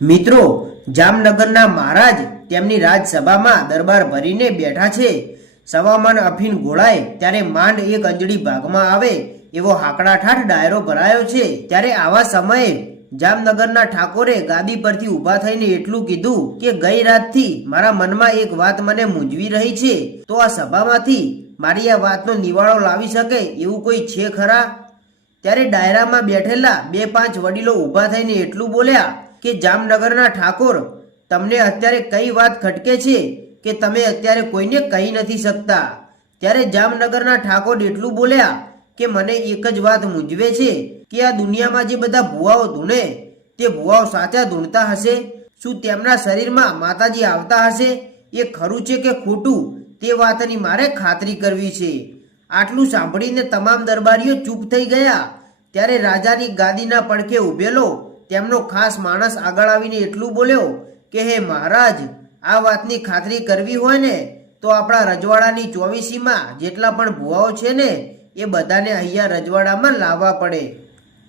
મિત્રો, જામનગરના મહારાજ તેમની રાજસભામાં દરબાર ભરીને બેઠા છે. સવામાન અફીન ગોળાય ત્યારે માંડ એક અંજળી ભાગમાં આવે એવો હાકડાઠાઠ ડાયરો ભરાયો છે. ત્યારે આવા સમયે જામનગરના ઠાકોરે ગાદી પરથી ઊભા થઈને એટલું કીધું કે ગઈ રાતથી મારા મનમાં એક વાત મને મૂંઝવી રહી છે. તો આ સભામાંથી મારી આ વાતનો નિવાળો લાવી શકે એવું કોઈ છે ખરા? ત્યારે ડાયરામાં બેઠેલા બે પાંચ વડીલો ઊભા થઈને એટલું બોલ્યા કે જામનગરના ઠાકોર, તમને અત્યારે કઈ વાત ખટકે છે કે તમે અત્યારે કોઈને કહી નથી શકતા? ત્યારે જામનગરના ઠાકોર એટલું બોલ્યા કે મને એક જ વાત મૂંઝવે છે કે આ દુનિયામાં જે બધા ભુવાઓ ધૂણે, તે ભુવાઓ સાચા ધૂણતા હશે? શું તેમના શરીરમાં માતાજી આવતા હશે? એ ખરું છે કે ખોટું? તે વાતની મારે ખાતરી કરવી છે. આટલું સાંભળીને તમામ દરબારીઓ ચૂપ થઈ ગયા. ત્યારે રાજાની ગાદીના પડખે ઊભેલો તેમનો ખાસ માણસ આગળ આવીને એટલું બોલ્યો કે, હે મહારાજ, આ વાતની ખાતરી કરવી હોય ને, તો આપણા રજવાડાની ચોવીસીમાં જેટલા પણ ભુવાઓ છે ને, એ બધાને અહીંયા રજવાડામાં લાવવા પડે.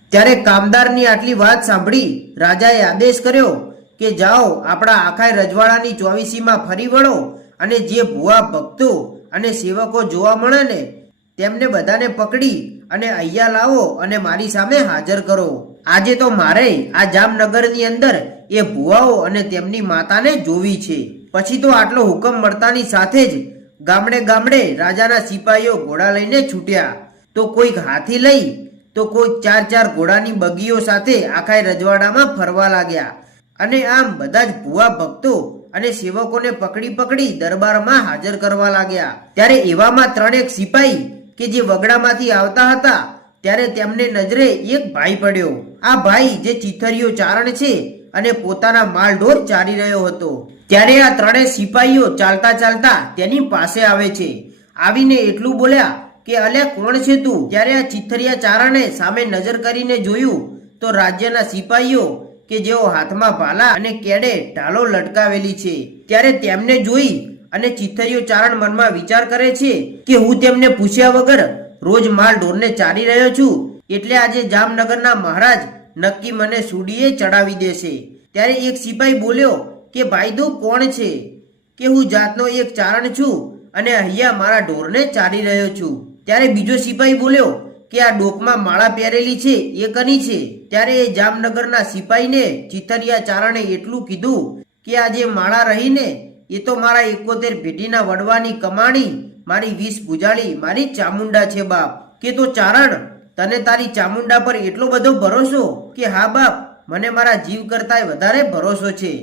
ત્યારે કામદારની આટલી વાત સાંભળી રાજાએ આદેશ કર્યો કે, જાઓ, આપણા આખા રજવાડાની ચોવીસીમાં ફરી વળો અને જે ભુવા ભક્તો અને સેવકો જોવા મળે ને, તેમને બધાને પકડી અને અહીંયા લાવો અને મારી સામે હાજર કરો. આજે તો મારે આ જામનગરની અંદર એ ભુવાઓ અને તેમની માતાને જોવી છે. પછી તો આટલો હુકમ મળતાની સાથે જ ગામડે ગામડે રાજાના સિપાહીઓ ઘોડા લઈને છૂટ્યા. તો કોઈક હાથી લઈ, તો કોઈક ચાર ચાર ઘોડાની બગીઓ સાથે આખા રજવાડામાં ફરવા લાગ્યા. અને આમ બધા જ ભુવા ભક્તો અને સેવકોને પકડી પકડી દરબારમાં હાજર કરવા લાગ્યા. ત્યારે એવામાં ત્રણેક સિપાહી કે જે વગડામાંથી આવતા હતા ત્યારે તેમને નજરે એક ભાઈ પડ્યો. આ ભાઈ જે ચિથરીયો ચારણ છે અને પોતાના માલ ઢોર ચારી રહ્યો હતો. ત્યારે આ ત્રણેય સિપાહીઓ ચાલતા ચાલતા તેની પાસે આવે છે. આવીને એટલું બોલ્યા કે, અલ્યા, કોણ છે તું? ત્યારે આ ચિથરિયા ચારણે સામે નજર કરીને જોયું તો રાજ્યના સિપાહીઓ કે જેઓ હાથમાં ભાલા અને કેડે ઢાલો લટકાવેલી છે. ત્યારે તેમને જોઈ અને ચિથરિયો ચારણ મનમાં વિચાર કરે છે કે, હું તેમને પૂછ્યા વગર રોજ માલ ઢોરને ચારી રહ્યો છું. એટલે આજે જામનગરના મહારાજ નક્કી મને સુડીએ ચડાવી દેશે. ત્યારે એક સિપાહી બોલ્યો કે, ભાઈ તું કોણ છે? કે હું જાતનો એક ચારણ છું અને અહીંયા મારા ઢોરને ચારી રહ્યો છું. ત્યારે બીજો સિપાહી બોલ્યો કે, આ ડોકમાં માળા પહેરેલી છે, એ કની છે? ત્યારે એ જામનગરના સિપાહીને ચિતરિયા ચારણે એટલું કીધું કે, આજે માળા રહીને એ તો મારા એકોતેર પેઢીના વડવાની કમાણી મારી વીસ પૂજાળી મારી ચામુંડા છે બાપ. કે તો ચારણ, તને તારી ચામુંડા પર એટલો બધો ભરોસો કે હા બાપ, મને મારા જીવ કરતાંય વધારે ભરોસો છે.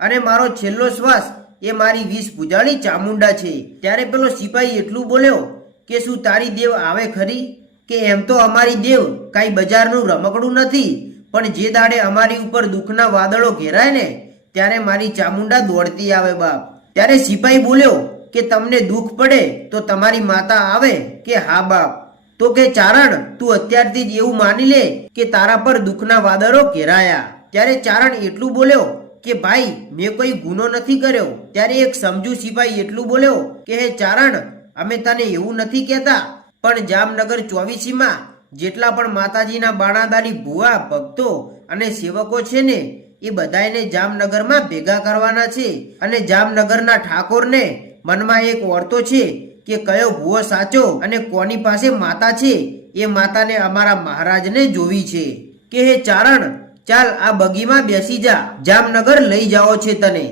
અને મારો છેલ્લો શ્વાસ એ મારી વીસ પૂજાળી ચામુંડા છે. ત્યારે પેલો સિપાહી એટલું બોલ્યો કે શું તારી દેવ આવે ખરી? કે એમ તો અમારી દેવ કાંઈ બજારનું રમકડું નથી, પણ જે દાડે અમારી ઉપર દુઃખના વાદળો ઘેરાય ને, ત્યારે મારી ચામુંડા દોડતી આવે બાપ. ત્યારે સિપાહી બોલ્યો કે તમને દુઃખ પડે તો તમારી માતા આવે કે હા બાપ. તો કે ચારણ, તું અત્યારથી જ એવું માની લે કે તારા પર દુઃખના વાદળો ઘેરાયા. ત્યારે ચારણ એટલું બોલ્યો કે ભાઈ, મેં કોઈ ગુનો નથી કર્યો. ત્યારે એક સમજુ સિપાઈ એટલું બોલ્યો કે, હે ચારણ, અમે તને એવું નથી કહેતા. પણ જામનગર ચોવીસીમાં જેટલા પણ માતાજીના બાણાદારી ભુવા, ભક્તો અને સેવકો છે ને, એ બધાને જામનગરમાં ભેગા કરવાના છે. અને જામનગરના ઠાકોરને મનમાં એક ઓરતો છે કે કયો ભૂવો સાચો અને કોની પાસે માતા છે, એ માતાને અમારા મહારાજને જોવી છે. કે હે ચારણ, ચાલ આ બગીમાં બેસી જા, જામનગર લઈ જાઓ છે તને.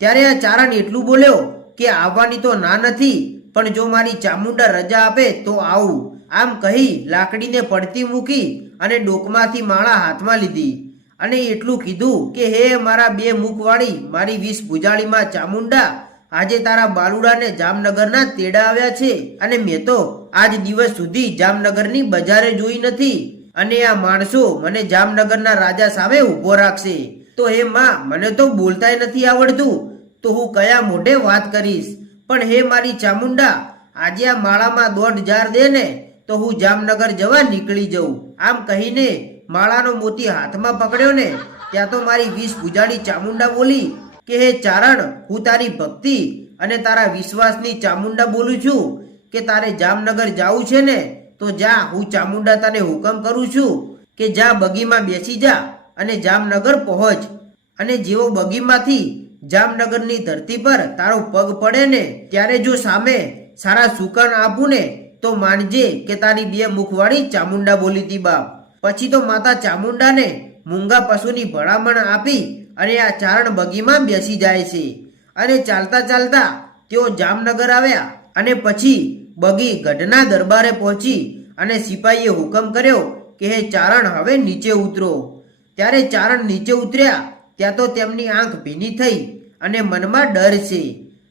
ત્યારે આ ચારણ એટલું બોલ્યો કે આવવાની તો ના નથી, પણ જો મારી ચામુંડા રજા આપે તો આવું. આમ કહી લાકડીને પડતી મૂકી અને ડોકમાંથી માળા હાથમાં લીધી. અને એટલું કીધું કે હે મારા બે મુખવાળી મારી વીસ ભુજાળીમાં ચામુંડા આજે તારા બાલુડાને જામનગરના તેડા આવ્યા છે અને મેં તો આજ દિવસ સુધી જામનગરની બજારે જોઈ નથી. અને આ માણસો મને જામનગરના રાજા સામે ઊભો રાખશે. તો હે માં, મને તો બોલતાય નથી આવડતું. તો હું કયા મોઢે વાત કરીશ? પણ હે મારી ચામુંડા, આજે આ માળામાં દોઢ જાર દે ને, તો હું જામનગર જવા નીકળી જઉં. આમ કહીને માળાનો મોતી હાથમાં પકડ્યો ને, ત્યાં તો મારી વીસ ભુજાળી ચામુંડા બોલી કે, હે ચારણ, હું તારી ભક્તિ અને તારા વિશ્વાસની ચામુંડા બોલું છું કે તારે જામનગર જાવું છે ને, તો જા, હું ચામુંડા તને હુકમ કરું છું કે જા, બગીમાં બેસી જા અને જામનગર પહોંચ. અને જેવો બગીમાંથી જામનગરની ધરતી પર તારો પગ પડે ને, ત્યારે જો સામે સારા સુકાન આપું ને, તો માનજે કે તારી બે મુખવાળી ચામુંડા બોલી હતી બાપ. પછી તો માતા ચામુંડાને મૂંગા પશુની ભલામણ આપી અને આ ચારણ બગીમાં બેસી જાય છે. અને ચાલતા ચાલતા તેઓ જામનગર આવ્યા અને પછી બગી ગઢના દરબારે પહોંચી અને સિપાહીએ હુકમ કર્યો કે હે ચારણ હવે નીચે ઉતરો. ત્યારે ચારણ નીચે ઉતર્યા, ત્યાં તો તેમની આંખ ભીની થઈ અને મનમાં ડર છે.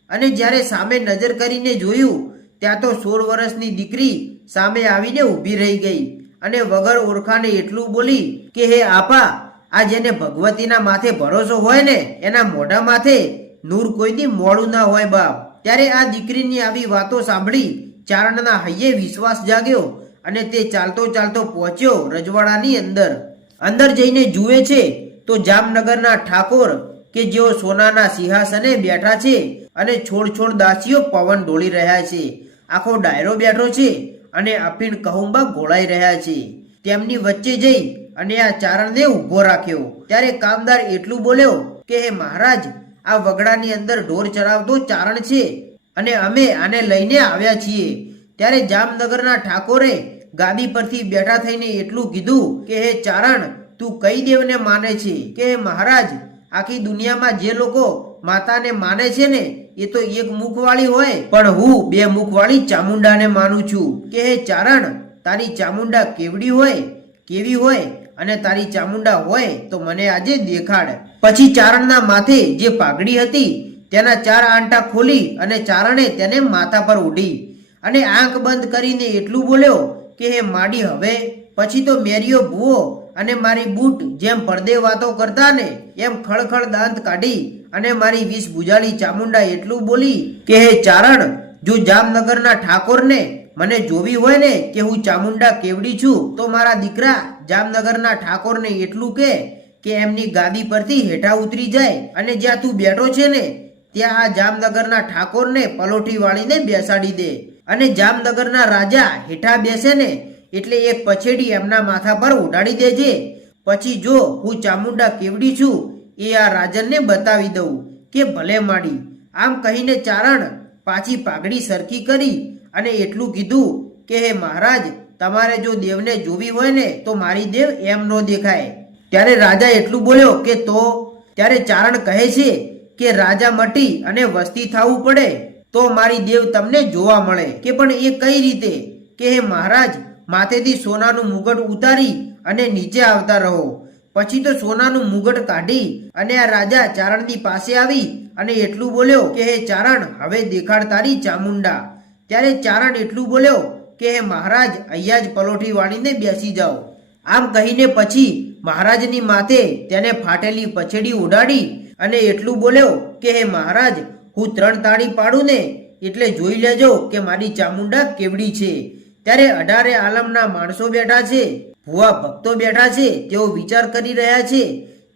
અને જ્યારે સામે નજર કરીને જોયું, ત્યાં તો સોળ વર્ષની દીકરી સામે આવીને ઊભી રહી ગઈ. અને વગર ઓળખાને એટલું બોલી કે, હે આપા, આ જેને ભગવતીના માથે ભરોસો હોય ને, એના મોઢા માથે નૂર કોઈથી મોડું ના હોય બાપ. ત્યારે આ દીકરીની આવી વાતો સાંભળી ચારણના હૈયે વિશ્વાસ જાગ્યો અને તે ચાલતો ચાલતો પહોંચ્યો રજવાડાની અંદર. અંદર જઈને જુએ છે તો જામનગરના ઠાકોર કે જેઓ સોનાના સિંહાસને બેઠા છે અને છોડ છોડ દાસીઓ પવન ઢોળી રહ્યા છે. આખો ડાયરો બેઠો છે અને અફીણ કહુંબા ગોળાઈ રહ્યા છે. તેમની વચ્ચે જઈ અને આ ચારણને ઊભો રાખ્યો. ત્યારે કામદાર એટલું બોલ્યો કે, હે મહારાજ, આ વગડાની અંદર ઢોર ચરાવતો ચારણ છે અને અમે આને લઈને આવ્યા છીએ. ત્યારે જામનગરના ઠાકોરે ગાદી પરથી બેઠા થઈને એટલું કીધું કે, હે ચારણ, તું કઈ દેવને માને છે? કે, હે મહારાજ આખી દુનિયામાં જે લોકો માતાને માને છે ને, એ તો એક મુખવાળી હોય. પણ હું બે મુખવાળી ચામુંડાને માનું છું. કે હે ચારણ, તારી ચામુંડા કેવડી હોય, કેવી હોય, અને તારી ચામુંડા હોય તો મને આજે દેખાડ. પછી ચારણના માથે જે પાઘડી હતી, તેના ચાર આંટા ખોલી અને ચારણે તેને માથા પર ઉડી અને આંખ બંધ કરીને એટલું બોલ્યો કે હે માડી હવે, પછી તો મેરીઓ ભૂવો અને મારી બૂટ જેમ પડદે વાતો કરતા ને એમ ખળખળ દાંત કાઢી અને મારી વીસ ભુજાળી ચામુંડા એટલું બોલી કે, હે ચારણ, જો જામનગરના ઠાકોરને મને જોવી હોય ને કે હું ચામુંડા કેવડી છું, તો મારા દીકરા જામનગરના ઠાકોરને એટલું કે કે એમની ગાદી પરથી હેઠા ઉતરી જાય અને જ્યાં તું બેઠો છે ને, ત્યાં આ જામનગરના ઠાકોરને પલોઠી વાળીને બેસાડી દે. અને જામનગરના રાજા હેઠા બેસે ને એટલે એક પછેડી એમના માથા પર ઉડાડી દેજે. પછી જો હું ચામુંડા કેવડી છું, એ આ રાજનને બતાવી દઉં કે ભલે માડી. આમ કહીને ચારણ પાછી પાઘડી સરખી કરી અને એટલું કીધું કે, હે મહારાજ, તમારે જો દેવને જોવી હોય ને, તો મારી દેવ એમ ન દેખાય. ત્યારે રાજા એટલું બોલ્યો કે, તો? ત્યારે ચારણ કહે છે કે, રાજા મટી અને વસ્તી થવું પડે, તો મારી દેવ તમને જોવા મળે. કે પણ એ કઈ રીતે? કે, હે મહારાજ માથેથી સોનાનું મુગટ ઉતારી અને નીચે આવતા રહો. પછી તો સોનાનું મુગટ કાઢી અને આ રાજા ચારણની પાસે આવી અને એટલું બોલ્યો કે, હે ચારણ, હવે દેખાડ તારી ચામુંડા. ત્યારે ચારણ એટલું બોલ્યો કે, હે મહારાજ, અહીંયા જ પલોઠી વાળીને બેસી જાઓ. આમ કહીને પછી મહારાજની માથે તેને ફાટેલી પછેડી ઉડાડી અને એટલું બોલ્યો કે, હે મહારાજ, હું ત્રણ તાળી પાડું ને, એટલે જોઈ લેજો કે મારી ચામુંડા કેવડી છે. ત્યારે અઢારે આલમના માણસો બેઠા છે. ભુવા ભક્તો બેઠા છે. તેઓ વિચાર કરી રહ્યા છે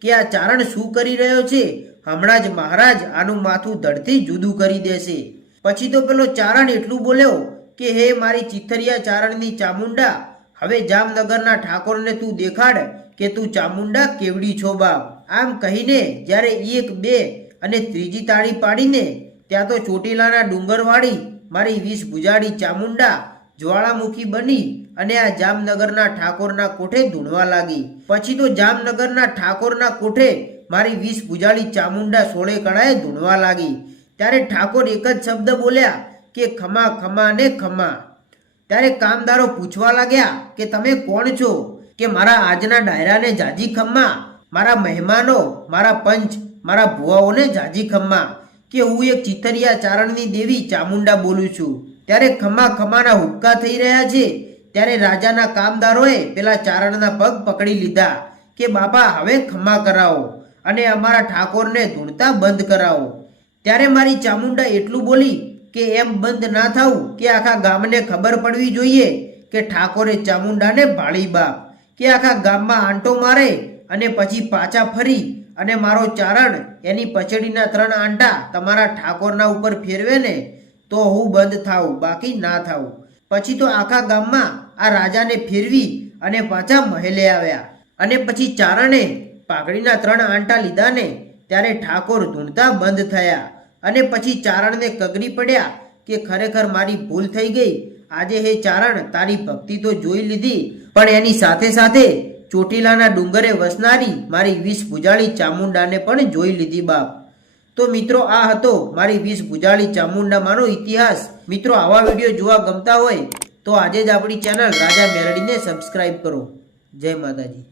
કે આ ચારણ શું કરી રહ્યો છે. હમણાં જ મહારાજ આનું માથું ધડથી જુદું કરી દેશે. પછી તો પેલો ચારણ એટલું બોલ્યો કે, હે મારી ચિથરિયા ચારણની ચામુંડા, હવે જામનગરના ઠાકોરને તું દેખાડ કે તું ચામુંડા કેવડી છો બાપ. આમ કહીને જ્યારે એક, બે અને ત્રીજી તાળી પાડીને ત્યાં તો ચોટીલાના ડુંગરવાળી મારી વીસ ભુજાડી ચામુંડા જ્વાળામુખી બની અને આ જામનગરના ઠાકોરના કોઠે ધૂણવા લાગી. પછી તો જામનગરના ઠાકોરના કોઠે મારી વીસ ભુજાળી ચામુંડા સોળે કળાએ ધૂણવા લાગી. ત્યારે ઠાકોર એક જ શબ્દ બોલ્યા કે ખમા ખમા ને ખમા. ત્યારે કામદારો પૂછવા લાગ્યા કે તમે કોણ છો? કે મારા આજના ડાયરાને જાજી ખમ્મા? મારા મહેમાનો, મારા પંચ, મારા ભુવાઓને જાજી ખમ્મા? કે હું એક ચિતરિયા ચારણની દેવી ચામુંડા બોલું છું? ત્યારે ખમા ખમાના હુક્કા થઈ રહ્યા છે. ત્યારે રાજાના કામદારોએ પેલા ચારણના પગ પકડી લીધા કે, બાપા, હવે ખમા કરાવો અને અમારા ઠાકોરને ધૂણતા બંધ કરાવો. ત્યારે મારી ચામુંડા એટલું બોલી કે, એમ બંધ ના થવું કે આખા ગામને ખબર પડવી જોઈએ કે ઠાકોરે ચામુંડાને ભાળી બાપ, કે આખા ગામમાં આંટો મારે અને પછી પાછા ફરી અને મારો ચારણ એની પછડીના ત્રણ આંટા તમારા ઠાકોરના ઉપર ફેરવે ને તો હું બંધ થાઉં, બાકી ના થાઉં. પછી તો આખા ગામમાં આ રાજાને ફેરવી અને પાછા મહેલે આવ્યા. અને પછી ચારણે પાઘડીના ત્રણ આંટા લીધા ને ત્યારે ઠાકોર ધૂણતા બંધ થયા. અને પછી ચારણને કગરી પડ્યા કે ખરેખર મારી ભૂલ થઈ ગઈ. આજે હે ચારણ, તારી ભક્તિ તો જોઈ લીધી. પણ એની સાથે સાથે ચોટીલાના ડુંગરે વસનારી મારી વીસ ભુજાળી ચામુંડાને પણ જોઈ લીધી બાપ. તો મિત્રો, આ હતો મારી વીસ ભુજાળી ચામુંડામાંનો ઇતિહાસ. મિત્રો, આવા વીડિયો જોવા ગમતા હોય તો આજે જ આપણી ચેનલ રાજા મેલડીને સબસ્ક્રાઈબ કરો. જય માતાજી.